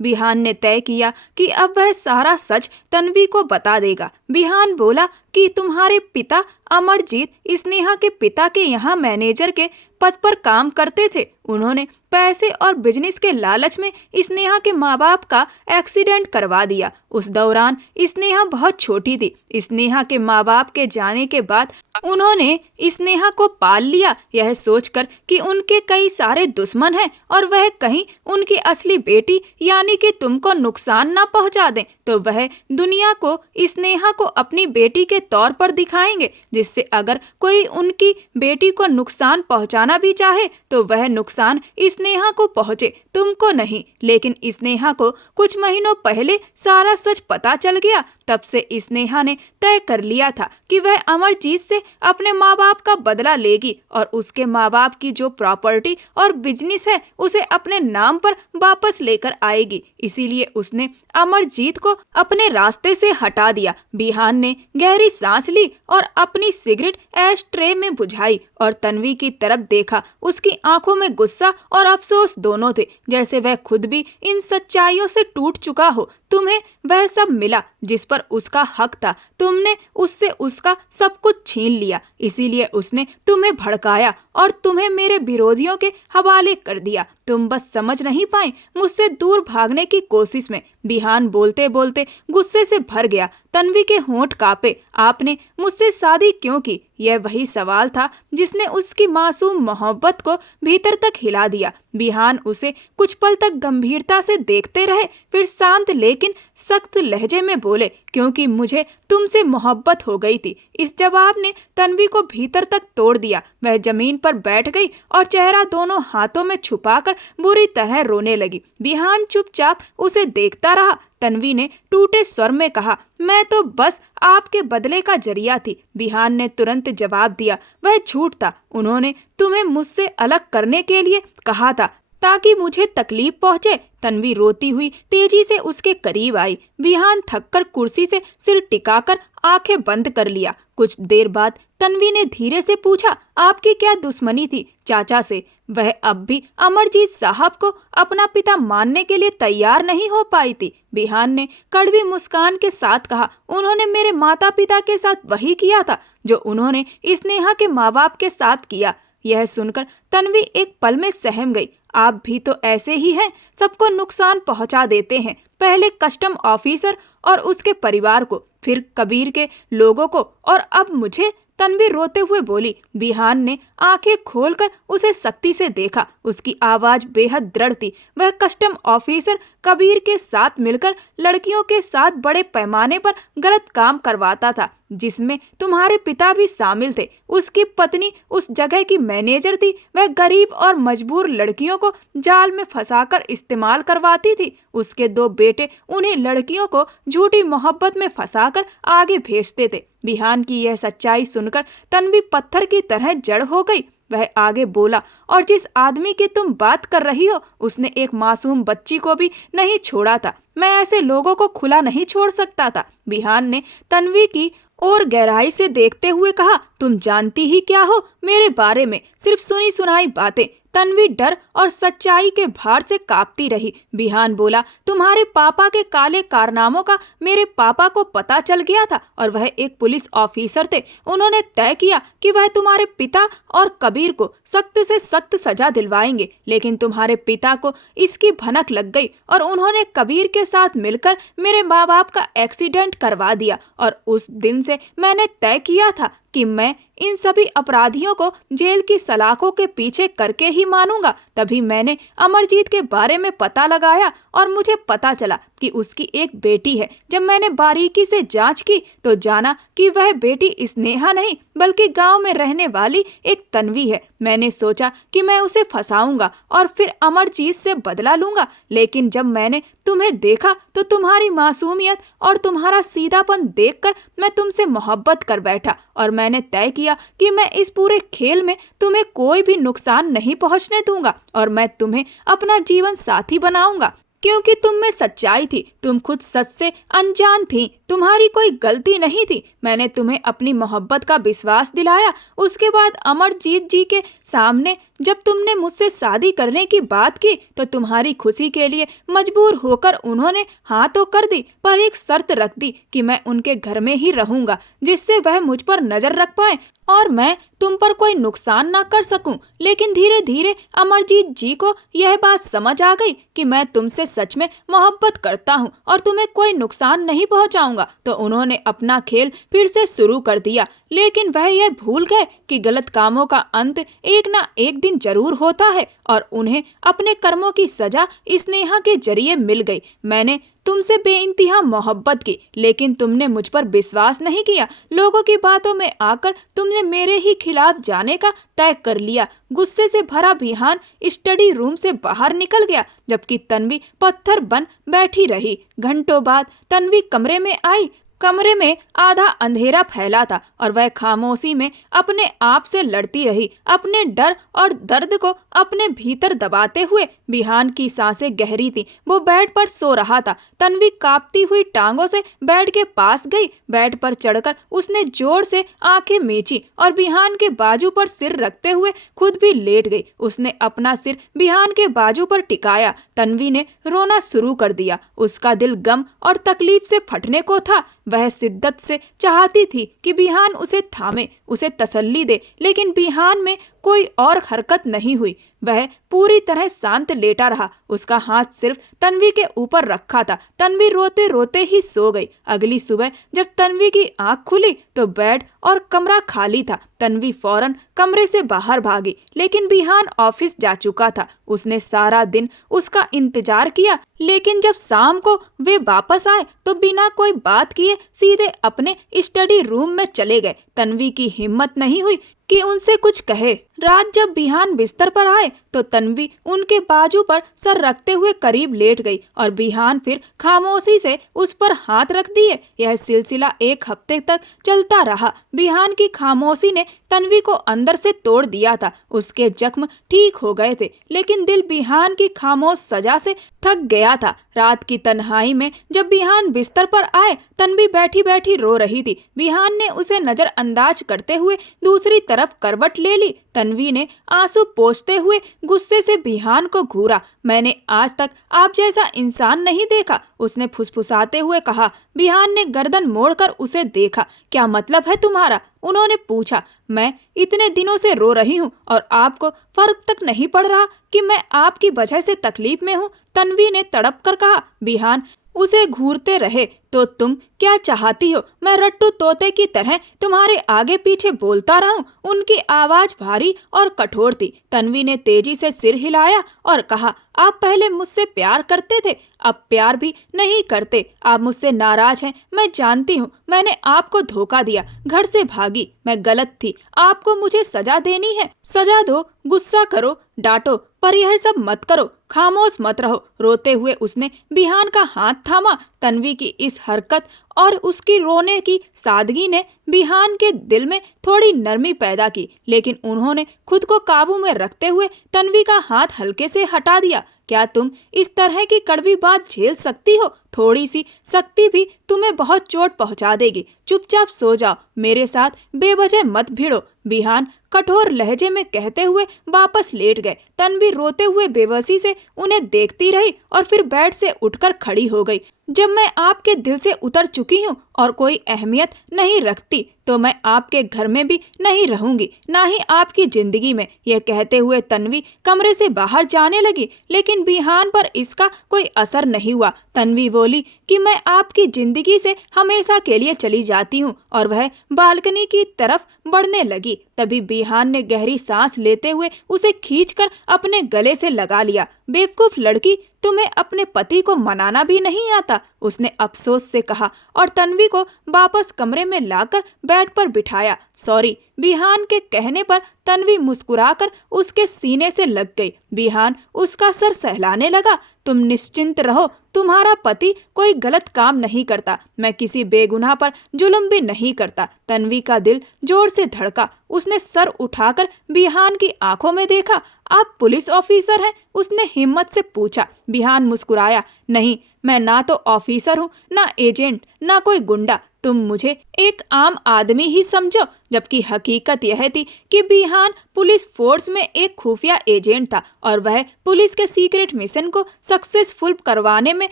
बिहान ने तय किया कि अब वह सारा सच तन्वी को बता देगा। बिहान बोला कि तुम्हारे पिता अमरजीत स्नेहा के पिता के यहाँ मैनेजर के पद पर काम करते थे। उन्होंने पैसे और बिजनेस के लालच में स्नेहा के माँ बाप का एक्सीडेंट करवा दिया। उस दौरान स्नेहा बहुत छोटी थी। स्नेहा के माँ बाप के जाने के बाद उन्होंने स्नेहा को पाल लिया, यह सोचकर कि उनके कई सारे दुश्मन हैं और वह कहीं उनकी असली बेटी यानी कि तुमको नुकसान ना पहुंचा दें, तो वह दुनिया को स्नेहा को अपनी बेटी के तौर पर दिखाएंगे, जिससे अगर कोई उनकी बेटी को नुकसान पहुंचाना भी चाहे तो वह नुकसान स्नेहा को पहुंचे, तुमको नहीं। लेकिन स्नेहा को कुछ महीनों पहले सारा सच पता चल गया। तब से स्नेहा ने तय कर लिया था कि वह अमरजीत से अपने माँ बाप का बदला लेगी और उसके माँ बाप की जो प्रॉपर्टी और बिजनेस है उसे अपने नाम पर वापस लेकर आएगी। इसीलिए उसने अमरजीत को अपने रास्ते से हटा दिया। बिहान ने गहरी सांस ली और अपनी सिगरेट एश ट्रे में बुझाई और तन्वी की तरफ देखा। उसकी आंखों में गुस्सा और अफसोस दोनों थे, जैसे वह खुद भी इन सच्चाइयों से टूट चुका हो। तुम्हें वह सब मिला जिस पर उसका हक था। तुमने उससे उसका सब कुछ छीन लिया, इसीलिए उसने तुम्हें भड़काया और तुम्हें मेरे विरोधियों के हवाले कर दिया। तुम बस समझ नहीं पाए मुझसे दूर भागने की कोशिश में। बिहान बोलते बोलते गुस्से से भर गया। तन्वी के होंठ कांपे। आपने मुझसे शादी क्यों की? यह वही सवाल था जिसने उसकी मासूम मोहब्बत को भीतर तक हिला दिया। बिहान उसे कुछ पल तक गंभीरता से देखते रहे, फिर शांत लेकिन सख्त लहजे में बोले, क्योंकि मुझे तुमसे मोहब्बत हो गई थी। इस जवाब ने तन्वी को भीतर तक तोड़ दिया। वह जमीन पर बैठ गई और चेहरा दोनों हाथों में छुपाकर बुरी तरह रोने लगी। बिहान चुपचाप उसे देखता रहा। तन्वी ने टूटे स्वर में कहा, मैं तो बस आपके बदले का जरिया थी। बिहान ने तुरंत जवाब दिया, वह झूठ था। उन्होंने तुम्हें मुझसे अलग करने के लिए कहा था ताकि मुझे तकलीफ पहुंचे। तन्वी रोती हुई तेजी से उसके करीब आई। बिहान थककर कुर्सी से सिर टिकाकर आंखें बंद कर लिया। कुछ देर बाद तन्वी ने धीरे से पूछा, आपकी क्या दुश्मनी थी चाचा से? वह अब भी अमरजीत साहब को अपना पिता मानने के लिए तैयार नहीं हो पाई थी। बिहान ने कड़वी मुस्कान के साथ कहा, उन्होंने मेरे माता पिता के साथ वही किया था जो उन्होंने स्नेहा के माँ बाप के साथ किया। यह सुनकर तन्वी एक पल में सहम गई। आप भी तो ऐसे ही हैं, सबको नुकसान पहुंचा देते हैं, पहले कस्टम ऑफिसर और उसके परिवार को, फिर कबीर के लोगों को, और अब मुझे। तन्वी रोते हुए बोली। बिहान ने आंखें खोलकर उसे सख्ती से देखा। उसकी आवाज बेहद दृढ़ थी। वह कस्टम ऑफिसर कबीर के साथ मिलकर लड़कियों के साथ बड़े पैमाने पर गलत काम करवाता था, जिसमें तुम्हारे पिता भी शामिल थे। उसकी पत्नी उस जगह की मैनेजर थी। वह गरीब और मजबूर लड़कियों को जाल में फंसाकर इस्तेमाल करवाती थी। उसके 2 बेटे उन्हीं लड़कियों को झूठी मोहब्बत में फंसाकर आगे भेजते थे। बिहान की यह सच्चाई सुनकर तन्वी पत्थर की तरह जड़ हो गई। वह आगे बोला, और जिस आदमी की तुम बात कर रही हो उसने एक मासूम बच्ची को भी नहीं छोड़ा था। मैं ऐसे लोगों को खुला नहीं छोड़ सकता था। बिहान ने तन्वी की और गहराई से देखते हुए कहा, तुम जानती ही क्या हो मेरे बारे में? सिर्फ सुनी सुनाई बातें। तन्वी डर और सच्चाई के भार से कांपती रही। बिहान बोला, तुम्हारे पापा के काले कारनामों का मेरे पापा को पता चल गया था और वह एक पुलिस ऑफिसर थे। उन्होंने तय किया कि वह तुम्हारे पिता और कबीर को सख्त से सख्त सजा दिलवाएंगे, लेकिन तुम्हारे पिता को इसकी भनक लग गई और उन्होंने कबीर के साथ मिलकर मेरे माँ बाप का एक्सीडेंट करवा दिया। और उस दिन से मैंने तय किया था कि मैं इन सभी अपराधियों को जेल की सलाखों के पीछे करके ही मानूंगा। तभी मैंने अमरजीत के बारे में पता लगाया और मुझे पता चला कि उसकी एक बेटी है। जब मैंने बारीकी से जांच की तो जाना कि वह बेटी स्नेहा नहीं बल्कि गांव में रहने वाली एक तन्वी है। मैंने सोचा कि मैं उसे फंसाऊंगा और फिर अमरजीत से बदला लूंगा, लेकिन जब मैंने तुम्हें देखा तो तुम्हारी मासूमियत और तुम्हारा सीधापन देखकर मैं तुमसे मोहब्बत कर बैठा और मैंने तय किया कि मैं इस पूरे खेल में तुम्हें कोई भी नुकसान नहीं पहुंचने दूंगा और मैं तुम्हें अपना जीवन साथी बनाऊंगा, क्योंकि तुम में सच्चाई थी। तुम खुद सच से अनजान थी, तुम्हारी कोई गलती नहीं थी। मैंने तुम्हें अपनी मोहब्बत का विश्वास दिलाया। उसके बाद अमरजीत जी के सामने जब तुमने मुझसे शादी करने की बात की तो तुम्हारी खुशी के लिए मजबूर होकर उन्होंने हाँ तो कर दी, पर एक शर्त रख दी कि मैं उनके घर में ही रहूंगा जिससे वह मुझ पर नजर रख पाए और मैं तुम पर कोई नुकसान ना कर सकूं। लेकिन धीरे धीरे अमरजीत जी को यह बात समझ आ गई कि मैं तुमसे सच में मोहब्बत करता हूं और तुम्हें कोई नुकसान नहीं पहुंचाऊंगा, तो उन्होंने अपना खेल फिर से शुरू कर दिया। लेकिन वह यह भूल गए कि गलत कामों का अंत एक ना एक दिन जरूर होता है और उन्हें अपने कर्मों की सजा स्नेहा के जरिए मिल गई। मैंने तुमसे बेइंतहा मोहब्बत की, लेकिन तुमने मुझ पर विश्वास नहीं किया। लोगों की बातों में आकर तुमने मेरे ही खिलाफ जाने का तय कर लिया। गुस्से से भरा बिहान स्टडी रूम से बाहर निकल गया, जबकि तन्वी पत्थर बन बैठी रही। घंटों बाद तन्वी कमरे में आई। कमरे में आधा अंधेरा फैला था और वह खामोशी में अपने आप से लड़ती रही, अपने डर और दर्द को अपने भीतर दबाते हुए। बिहान की सांसें गहरी थी, वो बेड पर सो रहा था। तन्वी कांपती हुई टांगों से बेड के पास गई। बेड पर चढ़कर उसने जोर से आंखें मींची और बिहान के बाजू पर सिर रखते हुए खुद भी लेट गई। उसने अपना सिर बिहान के बाजू पर टिकाया। तन्वी ने रोना शुरू कर दिया। उसका दिल गम और तकलीफ से फटने को था। वह शिद्दत से चाहती थी कि बिहान उसे थामे, उसे तसल्ली दे, लेकिन बिहान में कोई और हरकत नहीं हुई। वह पूरी तरह शांत लेटा रहा। उसका हाथ सिर्फ तन्वी के ऊपर रखा था। तन्वी रोते रोते ही सो गई। अगली सुबह जब तन्वी की आंख खुली तो बेड और कमरा खाली था। तन्वी फौरन कमरे से बाहर भागी, लेकिन बिहान ऑफिस जा चुका था। उसने सारा दिन उसका इंतजार किया, लेकिन जब शाम को वे वापस आए तो बिना कोई बात किए सीधे अपने स्टडी रूम में चले गए। तन्वी की हिम्मत नहीं हुई कि उनसे कुछ कहे। रात जब बिहान बिस्तर पर आए तो तन्वी उनके बाजू पर सर रखते हुए करीब लेट गई और बिहान फिर खामोशी से उस पर हाथ रख दिए। यह सिलसिला एक हफ्ते तक चलता रहा। बिहान की खामोशी ने तन्वी को अंदर से तोड़ दिया था। उसके जख्म ठीक हो गए थे, लेकिन दिल बिहान की खामोश सजा से थक गया था। रात की तन्हाई में जब बिहान बिस्तर पर आए, तन्वी बैठी बैठी रो रही थी। बिहान ने उसे नजरअंदाज करते हुए दूसरी तरफ करवट ले ली। तन्वी ने आंसू पोंछते हुए गुस्से से बिहान को घूरा। मैंने आज तक आप जैसा इंसान नहीं देखा, उसने फुसफुसाते हुए कहा। बिहान ने गर्दन मोड़कर उसे देखा। क्या मतलब है तुम्हारा? उन्होंने पूछा। मैं इतने दिनों से रो रही हूँ और आपको फर्क तक नहीं पड़ रहा कि मैं आपकी वजह से तकलीफ में हूँ? तन्वी ने तड़प कर कहा। बिहान उसे घूरते रहे। तो तुम क्या चाहती हो? मैं रट्टू तोते की तरह तुम्हारे आगे पीछे बोलता रहूं? उनकी आवाज भारी और कठोर थी। तन्वी ने तेजी से सिर हिलाया और कहा, आप पहले मुझसे प्यार करते थे, अब प्यार भी नहीं करते। आप मुझसे नाराज हैं, मैं जानती हूँ। मैंने आपको धोखा दिया, घर से भागी, मैं गलत थी। आपको मुझे सजा देनी है, सजा दो, गुस्सा करो, डांटो, पर यह सब मत करो, खामोश मत रहो। रोते हुए उसने बिहान का हाथ थामा। तन्वी की इस हरकत और उसकी रोने की सादगी ने बिहान के दिल में थोड़ी नरमी पैदा की, लेकिन उन्होंने खुद को काबू में रखते हुए तन्वी का हाथ हल्के से हटा दिया। क्या तुम इस तरह की कड़वी बात झेल सकती हो? थोड़ी सी सख्ती भी तुम्हें बहुत चोट पहुंचा देगी। चुपचाप सो जाओ, मेरे साथ बेवजह मत भिड़ो, बिहान कठोर लहजे में कहते हुए वापस लेट गए। तन्वी रोते हुए बेबसी से उन्हें देखती रही और फिर बेड से उठकर खड़ी हो गई। जब मैं आपके दिल से उतर चुकी हूँ और कोई अहमियत नहीं रखती तो मैं आपके घर में भी नहीं रहूंगी, ना ही आपकी जिंदगी में। यह कहते हुए तन्वी कमरे से बाहर जाने लगी, लेकिन बिहान पर इसका कोई असर नहीं हुआ। तन्वी बोली कि मैं आपकी जिंदगी से हमेशा के लिए चली जाती हूँ, और वह बालकनी की तरफ बढ़ने लगी। तभी बिहान ने गहरी सांस लेते हुए उसे खींचकर अपने गले से लगा लिया। बेवकूफ लड़की, तुम्हें अपने पति को मनाना भी नहीं आता, उसने अफसोस से कहा और तन्वी को वापस कमरे में लाकर बेड पर बिठाया। सॉरी, बिहान के कहने पर तन्वी मुस्कुराकर उसके सीने से लग गई। बिहान उसका सर सहलाने लगा। तुम निश्चिंत रहो, तुम्हारा पति कोई गलत काम नहीं करता, मैं किसी बेगुनाह पर जुल्म भी नहीं करता। तन्वी का दिल जोर से धड़का। उसने सर उठाकर बिहान की आंखों में देखा। आप पुलिस ऑफिसर हैं? उसने हिम्मत से पूछा। बिहान मुस्कुराया। नहीं, मैं ना तो ऑफिसर हूँ, ना एजेंट, ना कोई गुंडा। तुम मुझे एक आम आदमी ही समझो। जबकि हकीकत यह थी कि बिहान पुलिस फोर्स में एक खुफिया एजेंट था और वह पुलिस के सीक्रेट मिशन को सक्सेसफुल करवाने में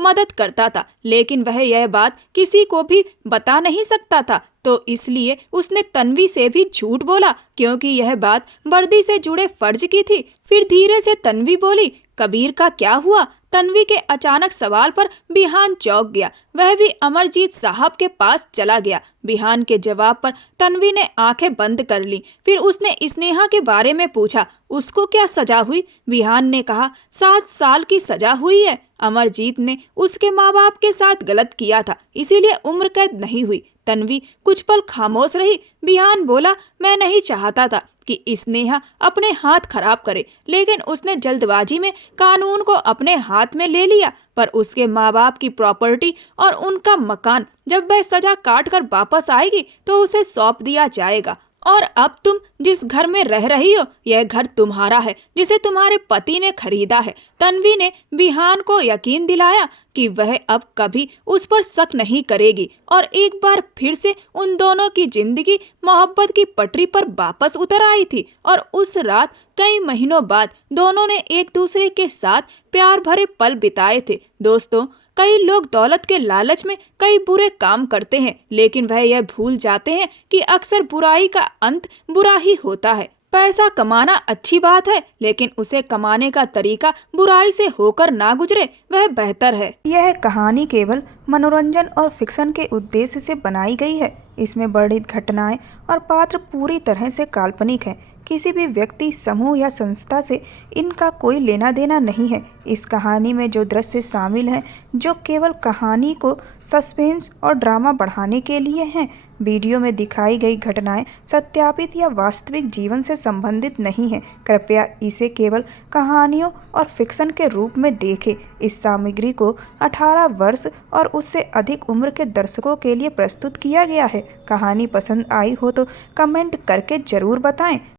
मदद करता था। लेकिन वह यह बात किसी को भी बता नहीं सकता था, तो इसलिए उसने तन्वी से भी झूठ बोला, क्योंकि यह बात वर्दी से जुड़े फर्ज की थी। फिर धीरे से तन्वी बोली, कबीर का क्या हुआ? तन्वी के अचानक सवाल पर बिहान चौंक गया। वह भी अमरजीत साहब के पास चला गया। बिहान के जवाब पर तन्वी ने आंखें बंद कर ली। फिर उसने स्नेहा के बारे में पूछा। उसको क्या सजा हुई? बिहान ने कहा, 7 साल की सजा हुई है। अमरजीत ने उसके माँ बाप के साथ गलत किया था, इसीलिए उम्र कैद नहीं हुई। तन्वी कुछ पल खामोश रही। बिहान बोला, मैं नहीं चाहता था कि स्नेहा अपने हाथ खराब करे, लेकिन उसने जल्दबाजी में कानून को अपने हाथ में ले लिया। पर उसके माँ बाप की प्रॉपर्टी और उनका मकान जब वह सजा काट कर वापस आएगी तो उसे सौंप दिया जाएगा। और अब तुम जिस घर में रह रही हो, यह घर तुम्हारा है, जिसे तुम्हारे पति ने खरीदा है। तन्वी ने बिहान को यकीन दिलाया कि वह अब कभी उस पर शक नहीं करेगी, और एक बार फिर से उन दोनों की जिंदगी मोहब्बत की पटरी पर वापस उतर आई थी। और उस रात कई महीनों बाद दोनों ने एक दूसरे के साथ प्यार भरे पल बिताए थे। दोस्तों, कई लोग दौलत के लालच में कई बुरे काम करते हैं, लेकिन वह यह भूल जाते हैं कि अक्सर बुराई का अंत बुरा ही होता है। पैसा कमाना अच्छी बात है, लेकिन उसे कमाने का तरीका बुराई से होकर ना गुजरे, वह बेहतर है। यह कहानी केवल मनोरंजन और फिक्शन के उद्देश्य से बनाई गई है। इसमें वर्णित घटनाएं और पात्र पूरी तरह से काल्पनिक हैं। किसी भी व्यक्ति, समूह या संस्था से इनका कोई लेना देना नहीं है। इस कहानी में जो दृश्य शामिल हैं, जो केवल कहानी को सस्पेंस और ड्रामा बढ़ाने के लिए हैं। वीडियो में दिखाई गई घटनाएं सत्यापित या वास्तविक जीवन से संबंधित नहीं हैं। कृपया इसे केवल कहानियों और फिक्शन के रूप में देखें। इस सामग्री को 18 वर्ष और उससे अधिक उम्र के दर्शकों के लिए प्रस्तुत किया गया है। कहानी पसंद आई हो तो कमेंट करके जरूर बताएं।